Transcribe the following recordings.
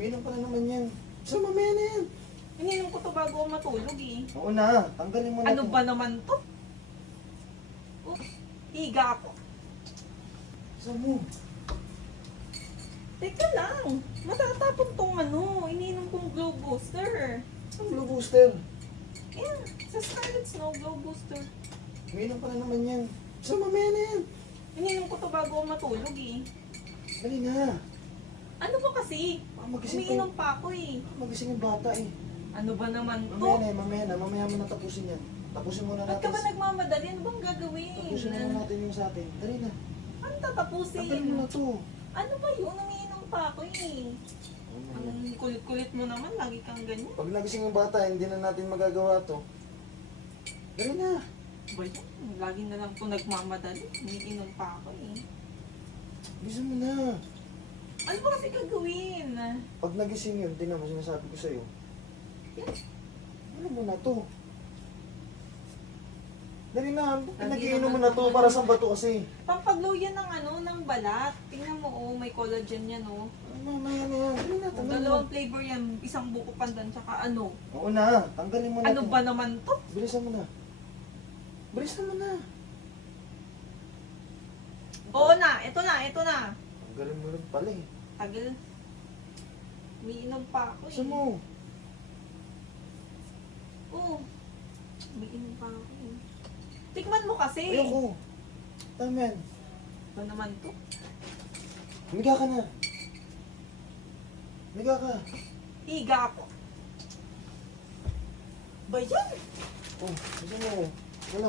Uminom pa na naman yan. So, mamaya na yan. Ininom ko to bago ako matulog eh. Oo na, tanggalin mo na Ano to. ba naman to? Oh, higa ako. Saan mo? Teka lang. Matatapon tong ano. Ininom kong Glow Booster. Ang Blue Booster. Ayan, sa Scarlet Snow Glow Booster. Uminom pa na naman yan. So, mamaya na yan. Ininom ko to bago ako matulog eh. Dali na. Ano ba kasi? Baka magising pa Umiinom pa ako eh. Magising yung bata eh. Ano ba naman to? Mamaya na. Mamaya mo na tapusin yan. Tapusin muna Ba't natin. ka ba nagmamadali? Ano bang gagawin? Tapusin muna natin yung sa atin. Dali na. Ano tatapusin? Tanggalin mo na to. Ano ba yun? Umiinom pa ako eh. Ang kulit-kulit mo naman. Lagi kang ganyan. Pag nagising yung bata, hindi na natin magagawa to. Dali na. Ba yun? Lagi na lang po nagmamadali. Umiinom pa ako eh. Bilisan mo na. Ano ba kasi gagawin? Pag nagising yun, tingnan mo sinasabi ko sa'yo. Ano mo na to? Dali na, nagiinom mo na to para sa bato kasi. Pampaglow yan ng ano, ng balat. Tingnan mo oh, may collagen yan oh. Mamaya na yan. Dali na, tanggalin mo. Dalawang flavor yan, isang buko pandan, tsaka ano. Oo na, tanggalin mo na Ano to. ba naman to? Bilisan mo na. Bilisan mo na. Oo na, ito na, ito na. Tanggalin mo rin pala eh. Tagal. Umiinom pa ako eh. Saan mo? Oo. Umiinom pa ako eh. Tikman mo kasi. Ayoko. Tama yan. Ba naman to? Humiga ka na. Humiga ka. Higa ako. Ba yan? Oh, gusto mo.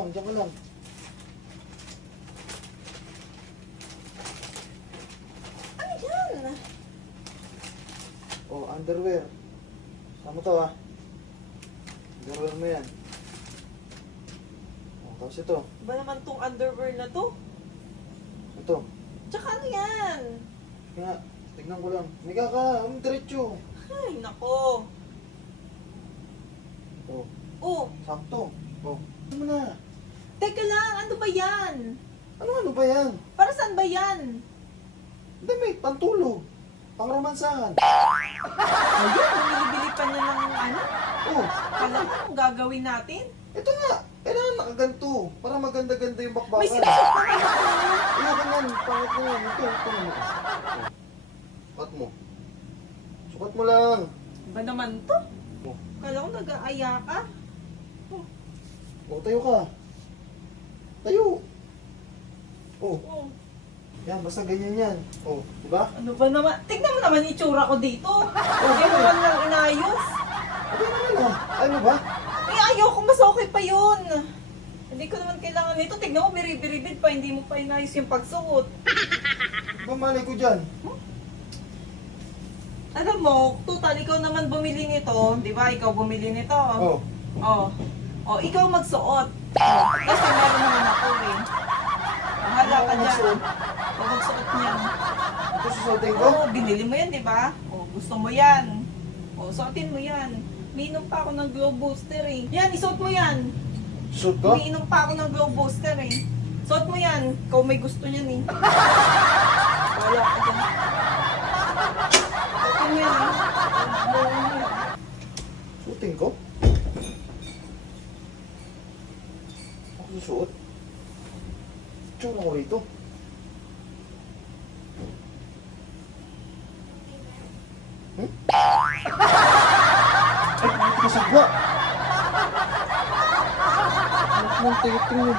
Diyan ka lang. Ano yan? Oh, underwear. Sama to ah. Underwear mo yan. Oh, tapos ito. Ba naman tong underwear na to? Ito. Tsaka ano yan? Kaya, tignan ko lang. Humiga ka. Diretso. Ay, nako. Oh, Oh, sakto. Oh, ano mo na? teka lang, ano ba yan? Ano ba yan? Para saan ba yan? Damit, pantulog. Pangromansahan. Ayun, bumili-bili pa niya ng ano? Oh, Kala ko anong gagawin natin? ito nga. Kailangan nakaganto. Para maganda-ganda yung bakbakan. May sinasot pa kayo. Ayaw ka yan. Pangit na yan. Ito mo. Sukat mo. Sukat mo lang. Ba naman to? Oh, Kala ko nag-aaya ka. oh tayo ka. Tayo. Oh, Oh, yan. Basta ganyan yan. Oh, di ba? ano ba naman? Tignan mo naman yung itsura ko dito. Hindi mo man lang inayos. Okay naman ah. Ayaw mo ba? Eh, ayoko, mas okay pa yun. Hindi ko naman kailangan nito. Tignan mo, biribiribid pa. Hindi mo pa inayos yung pagsuot. Ba malay ko dyan? Alam mo, total, ikaw naman bumili nito. Di ba? Ikaw bumili nito. Oh. Oh. Oh, ikaw magsuot. Oh, kasi meron naman ako eh. Bahala ka dyan. O magsuot niyan. Ito susutin ko? Oo, binili mo yan, di ba? O, gusto mo yan. O, suotin mo yan. Miinom pa ako ng Glow Booster eh. Yan, isuot mo yan. Suit ko? Umiinom pa ako ng Glow Booster eh. Suot mo yan. Ikaw may gusto niyan eh. Wala ka dyan. Suotin mo yan eh. Suotin ko? Ako susuot? Tsura ko rito. Hmm? Ay, bakit ka sagwa? Ano kung titing mo?